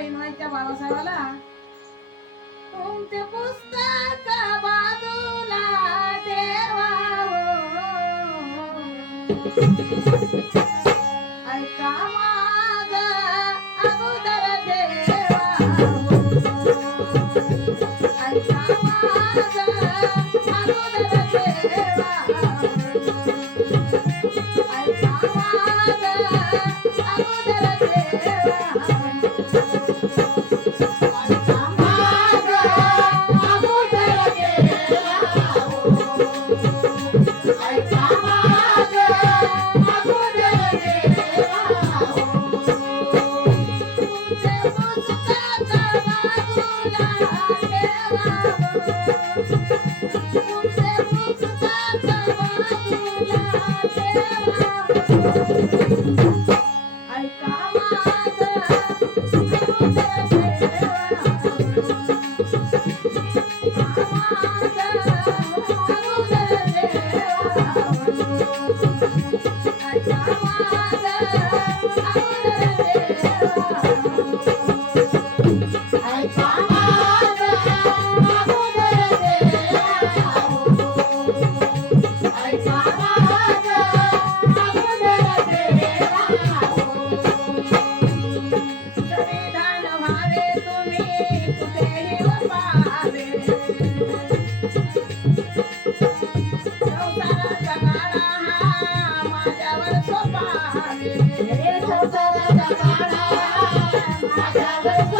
Bueno, y no hay llamado a Un la Un te oh, oh, oh, oh. Thank you. Let's go.